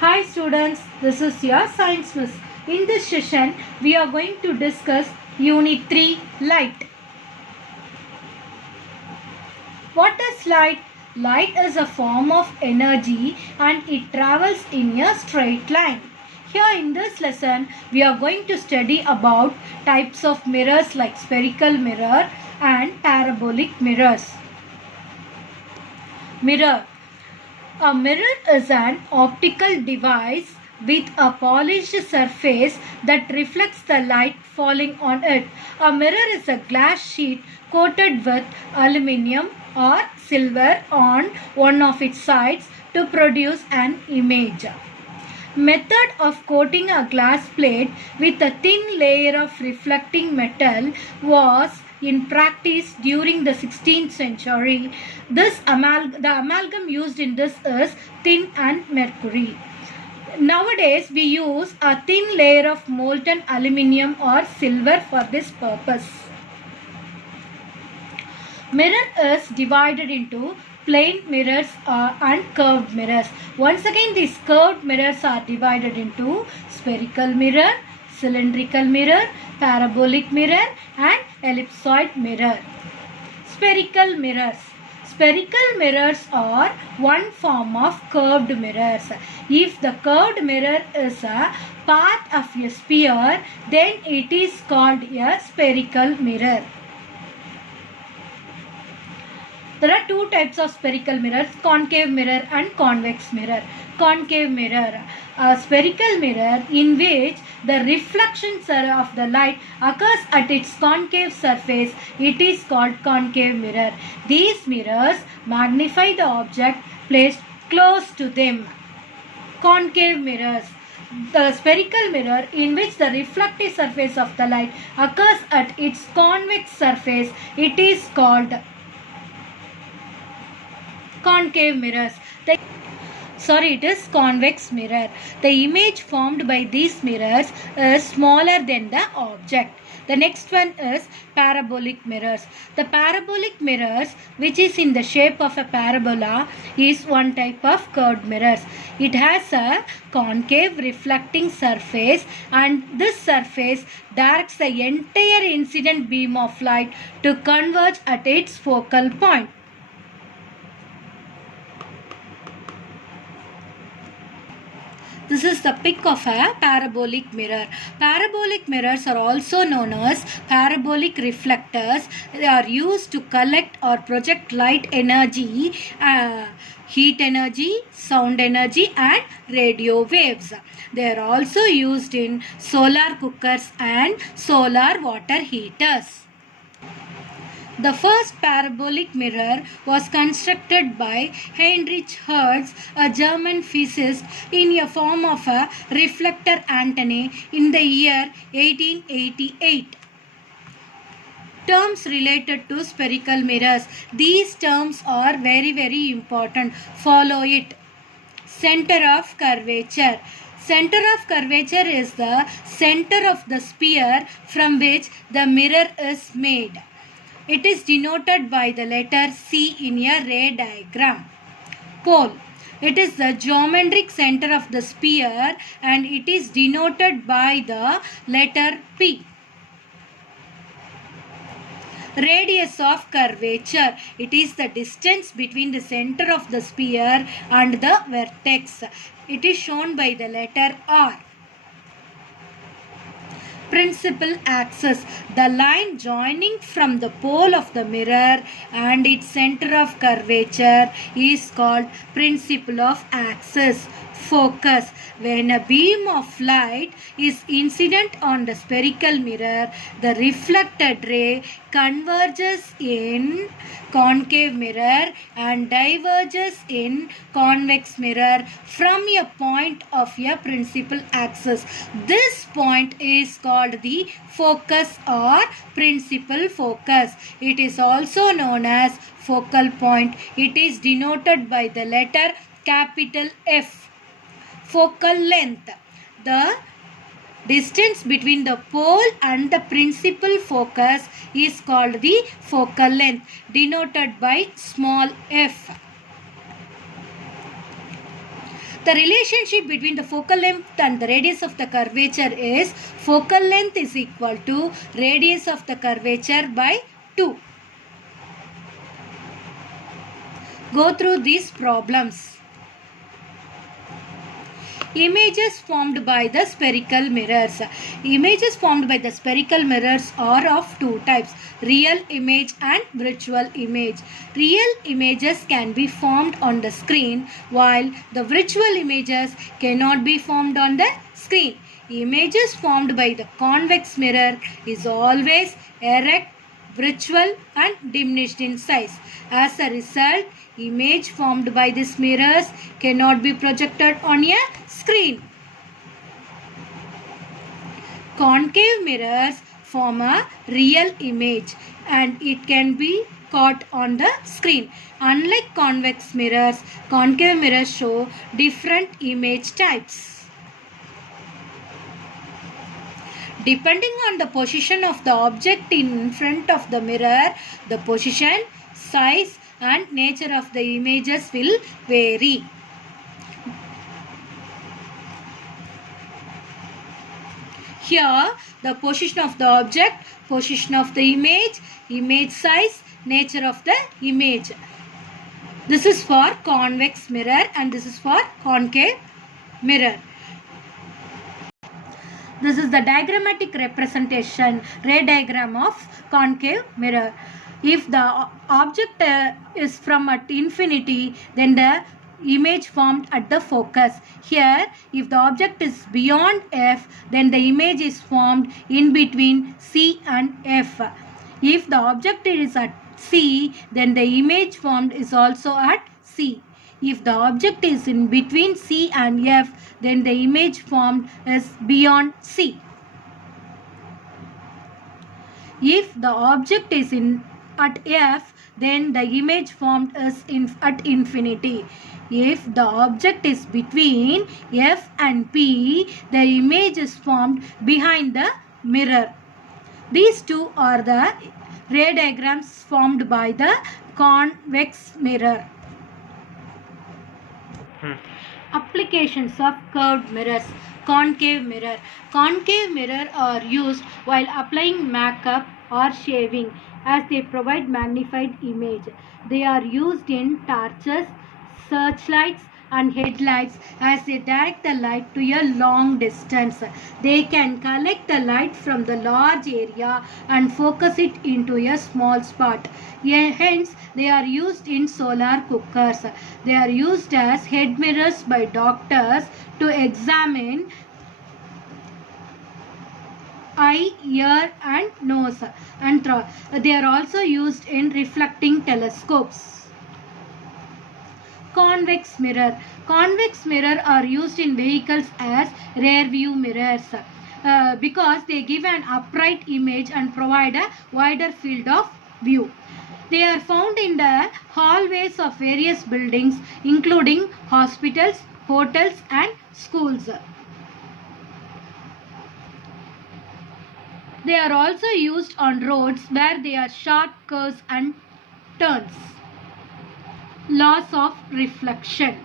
Hi students, this is your science miss. In this session, we are going to discuss Unit 3 Light. What is light? Light is a form of energy and it travels in a straight line. Here in this lesson, we are going to study about types of mirrors like spherical mirror and parabolic mirrors. Mirror. A mirror is an optical device with a polished surface that reflects the light falling on it. A mirror is a glass sheet coated with aluminium or silver on one of its sides to produce an image. Method of coating a glass plate with a thin layer of reflecting metal was in practice during the 16th century. The amalgam used in this is tin and mercury. Nowadays, we use a thin layer of molten aluminium or silver for this purpose. Mirror is divided into plain mirrors and curved mirrors. Once again, these curved mirrors are divided into spherical mirror, cylindrical mirror, parabolic mirror and ellipsoid mirror. Spherical mirrors. Spherical mirrors are one form of curved mirrors. If the curved mirror is a part of a sphere, then it is called a spherical mirror. There are two types of spherical mirrors, concave mirror and convex mirror. Concave mirror, a spherical mirror in which the reflection of the light occurs at its concave surface. It is called concave mirror. These mirrors magnify the object placed close to them. Concave mirrors. The spherical mirror in which the reflective surface of the light occurs at its convex surface. It is called concave mirrors. It is convex mirror. The image formed by these mirrors is smaller than the object. The next one is parabolic mirrors. The parabolic mirrors, which is in the shape of a parabola, is one type of curved mirrors. It has a concave reflecting surface and this surface directs the entire incident beam of light to converge at its focal point. This is the pic of a parabolic mirror. Parabolic mirrors are also known as parabolic reflectors. They are used to collect or project light energy, heat energy, sound energy and radio waves. They are also used in solar cookers and solar water heaters. The first parabolic mirror was constructed by Heinrich Hertz, a German physicist, in a form of a reflector antenna in the year 1888. Terms related to spherical mirrors. These terms are very important. Follow it. Center of curvature. Center of curvature is the center of the sphere from which the mirror is made. It is denoted by the letter C in a ray diagram. Pole. It is the geometric center of the sphere and it is denoted by the letter P. Radius of curvature. It is the distance between the center of the sphere and the vertex. It is shown by the letter R. Principal axis. The line joining from the pole of the mirror and its center of curvature is called principal of axis. Focus. When a beam of light is incident on the spherical mirror, the reflected ray converges in concave mirror and diverges in convex mirror from a point of a principal axis. This point is called the focus or principal focus. It is also known as focal point. It is denoted by the letter capital F. Focal length. The distance between the pole and the principal focus is called the focal length, denoted by small f. The relationship between the focal length and the radius of the curvature is focal length is equal to radius of the curvature by 2. Go through these problems. Images formed by the spherical mirrors. Images formed by the spherical mirrors are of two types, real image and virtual image. Real images can be formed on the screen while the virtual images cannot be formed on the screen. Images formed by the convex mirror is always erect, virtual and diminished in size. As a result, image formed by these mirrors cannot be projected on a screen. Concave mirrors form a real image and it can be caught on the screen. Unlike convex mirrors, concave mirrors show different image types. Depending on the position of the object in front of the mirror, the position, size and nature of the images will vary. Here, the position of the object, position of the image size, nature of the image. This is for convex mirror and this is for concave mirror. This is the diagrammatic representation, ray diagram of concave mirror. If the object is from at infinity, then the image formed at the focus. Here, if the object is beyond F, then the image is formed in between C and F. If the object is at C, then the image formed is also at C. If the object is in between C and F, then the image formed is beyond C. If the object is at F, then the image formed is at infinity. If the object is between F and P, the image is formed behind the mirror. These two are the ray diagrams formed by the convex mirror. Applications of curved mirrors. Concave mirror. Concave mirror are used while applying makeup or shaving as they provide magnified image. They are used in torches, searchlights and headlights as they direct the light to a long distance. They can collect the light from the large area and focus it into a small spot. Hence, they are used in solar cookers. They are used as head mirrors by doctors to examine eye, ear and nose and throat. They are also used in reflecting telescopes. Convex mirror. Convex mirror are used in vehicles as rear view mirrors because they give an upright image and provide a wider field of view. They are found in the hallways of various buildings including hospitals, hotels and schools. They are also used on roads where there are sharp curves and turns. Laws of reflection.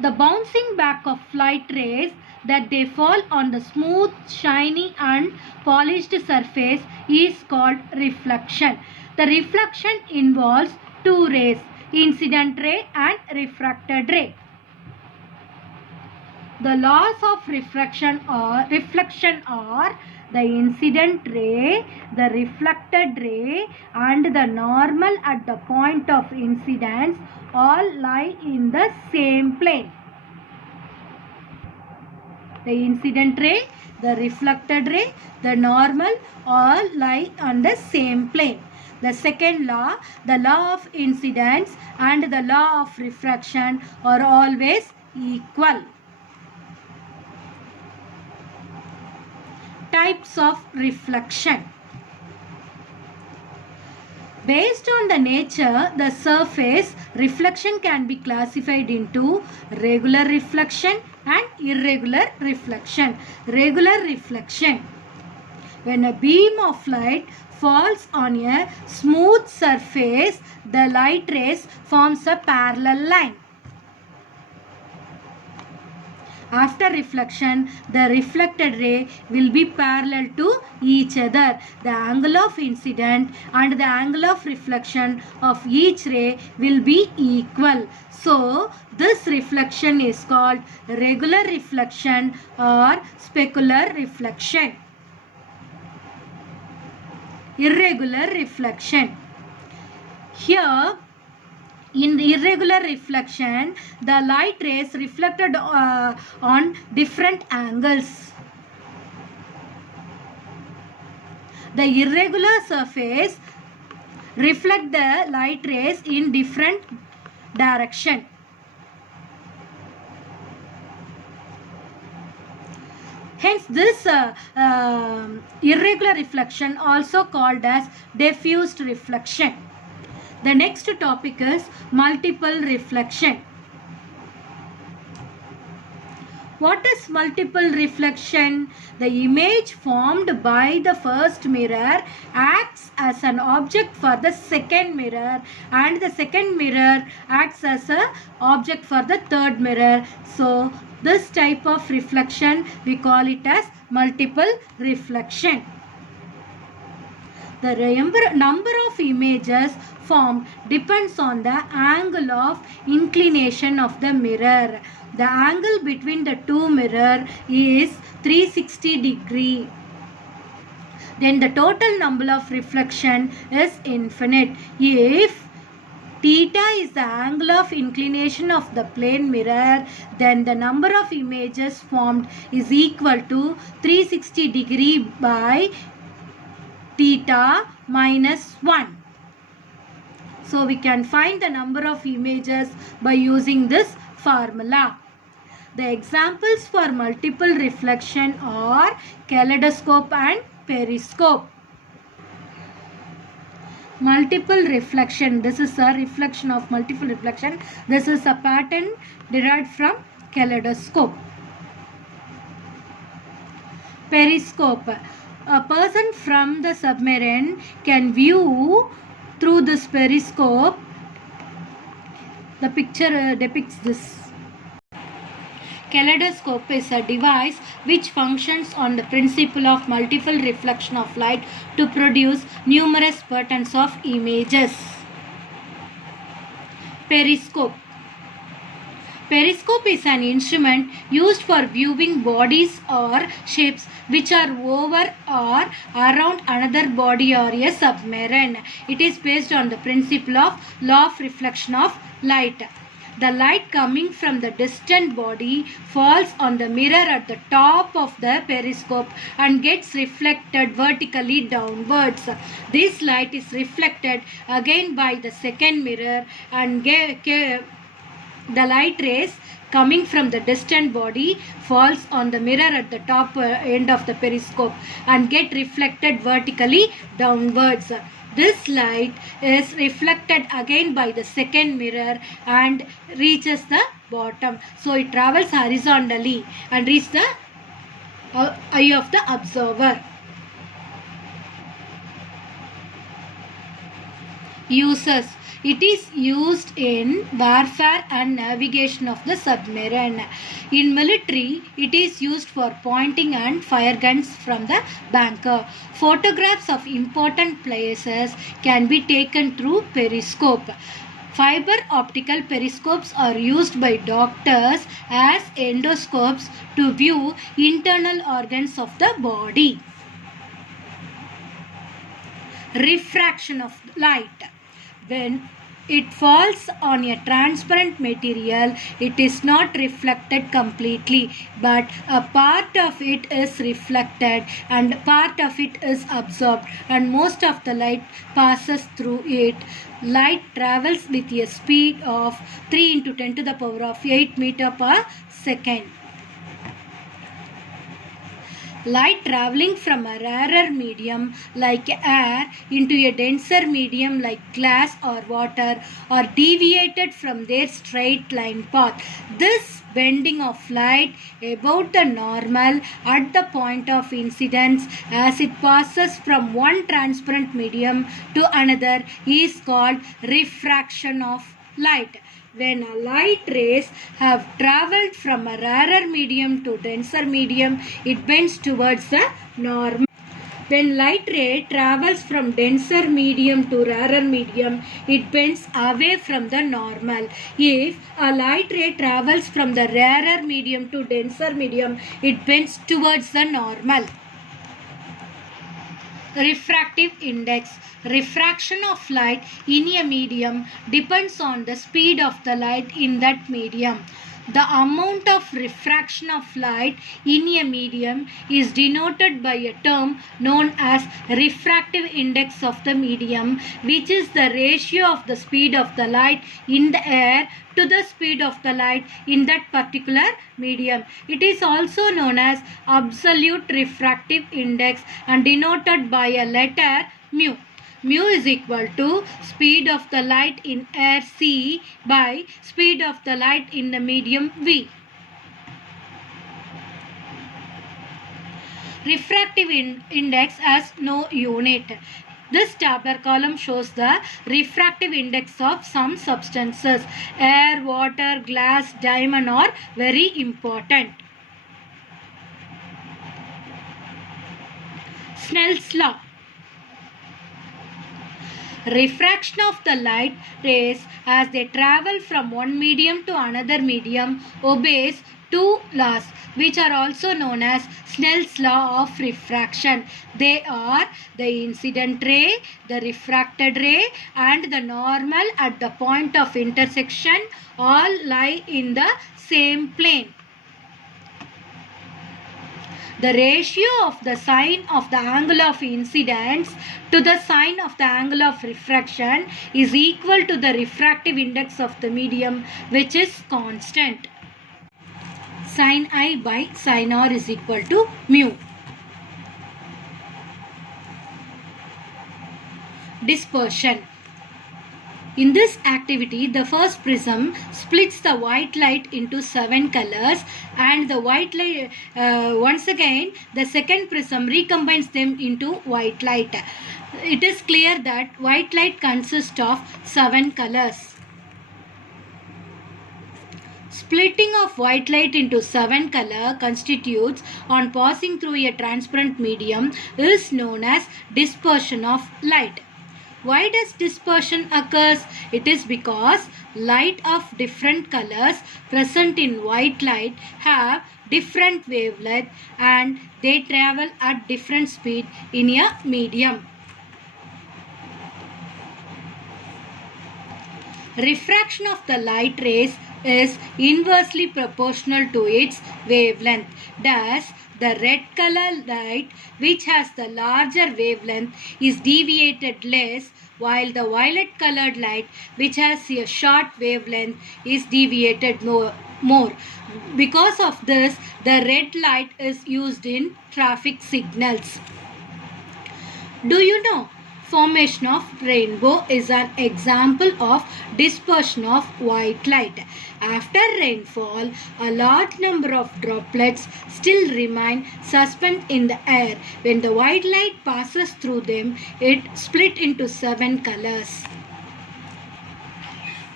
The bouncing back of light rays that they fall on the smooth, shiny and polished surface is called reflection. The reflection involves two rays, incident ray and refracted ray. The laws of reflection are the incident ray, the reflected ray and the normal at the point of incidence all lie in the same plane. The incident ray, the reflected ray, the normal all lie on the same plane. The second law, the law of incidence and the law of refraction are always equal. Types of reflection. Based on the nature, the surface, reflection can be classified into regular reflection and irregular reflection. Regular reflection. When a beam of light falls on a smooth surface, the light rays forms a parallel line. After reflection, the reflected ray will be parallel to each other. The angle of incident and the angle of reflection of each ray will be equal. So, this reflection is called regular reflection or specular reflection. Irregular reflection. Here, in irregular reflection, the light rays reflected on different angles. The irregular surface reflect the light rays in different direction. Hence, this irregular reflection also called as diffused reflection. The next topic is multiple reflection. What is multiple reflection? The image formed by the first mirror acts as an object for the second mirror, and the second mirror acts as an object for the third mirror. So, this type of reflection we call it as multiple reflection. The number of images formed depends on the angle of inclination of the mirror. The angle between the two mirrors is 360 degree. Then the total number of reflection is infinite. If theta is the angle of inclination of the plane mirror, then the number of images formed is equal to 360 degree by theta minus 1. So we can find the number of images by using this formula. The examples for multiple reflection are kaleidoscope and periscope. Multiple reflection. This is a reflection of multiple reflection. This is a pattern derived from kaleidoscope. Periscope. A person from the submarine can view through this periscope. The picture depicts this. Kaleidoscope is a device which functions on the principle of multiple reflection of light to produce numerous patterns of images. Periscope. Periscope is an instrument used for viewing bodies or shapes which are over or around another body or a submarine. It is based on the principle of law of reflection of light. The light coming from the distant body falls on the mirror at the top of the periscope and gets reflected vertically downwards. This light is reflected again by the second mirror, and the light rays coming from the distant body falls on the mirror at the top end of the periscope and get reflected vertically downwards. This light is reflected again by the second mirror and reaches the bottom. So it travels horizontally and reaches the eye of the observer. Uses. It is used in warfare and navigation of the submarine. In military, it is used for pointing and fire guns from the bunker. Photographs of important places can be taken through periscope. Fiber optical periscopes are used by doctors as endoscopes to view internal organs of the body. Refraction of light. When it falls on a transparent material, it is not reflected completely, but a part of it is reflected and part of it is absorbed, and most of the light passes through it. Light travels with a speed of 3 into 10 to the power of 8 meter per second. Light traveling from a rarer medium like air into a denser medium like glass or water are deviated from their straight line path. This bending of light about the normal at the point of incidence as it passes from one transparent medium to another is called refraction of light. when a light rays have traveled from a rarer medium to denser medium, it bends towards the normal. When light ray travels from denser medium to rarer medium, it bends away from the normal. If a light ray travels from the rarer medium to denser medium, it bends towards the normal. Refractive index. Refraction of light in a medium depends on the speed of the light in that medium. The amount of refraction of light in a medium is denoted by a term known as refractive index of the medium, which is the ratio of the speed of the light in the air to the speed of the light in that particular medium. It is also known as absolute refractive index and denoted by a letter mu. Mu is equal to speed of the light in air C by speed of the light in the medium V. Refractive index has no unit. This tabular column shows the refractive index of some substances. Air, water, glass, diamond are very important. Snell's law. Refraction of the light rays as they travel from one medium to another medium obeys two laws, which are also known as Snell's law of refraction. They are the incident ray, the refracted ray, and the normal at the point of intersection all lie in the same plane. The ratio of the sine of the angle of incidence to the sine of the angle of refraction is equal to the refractive index of the medium, which is constant. Sin I by sin R is equal to mu. Dispersion. In this activity, the first prism splits the white light into 7 colors, and the white light once again the second prism recombines them into white light. It is clear that white light consists of 7 colors. Splitting of white light into 7 color constitutes on passing through a transparent medium is known as dispersion of light. Why does dispersion occurs? It is because light of different colors present in white light have different wavelength and they travel at different speed in a medium. Refraction of the light rays is inversely proportional to its wavelength. Thus, the red color light, which has the larger wavelength, is deviated less, while the violet colored light, which has a short wavelength, is deviated more. Because of this, the red light is used in traffic signals. Do you know? Formation of rainbow is an example of dispersion of white light. After rainfall, a large number of droplets still remain suspended in the air. When the white light passes through them, it split into 7 colors.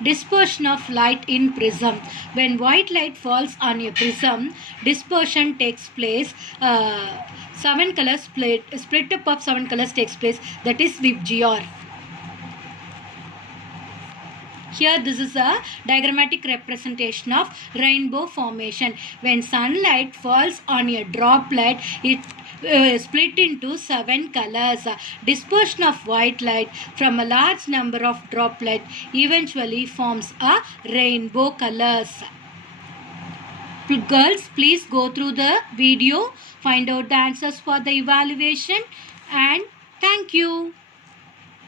Dispersion of light in prism. When white light falls on a prism, dispersion takes place. 7 colors split up of 7 colors takes place, that is VIBGYOR. Here this is a diagrammatic representation of rainbow formation. When sunlight falls on a droplet, it split into 7 colors. Dispersion of white light from a large number of droplets eventually forms a rainbow colors. Girls, please go through the video, find out the answers for the evaluation, and thank you.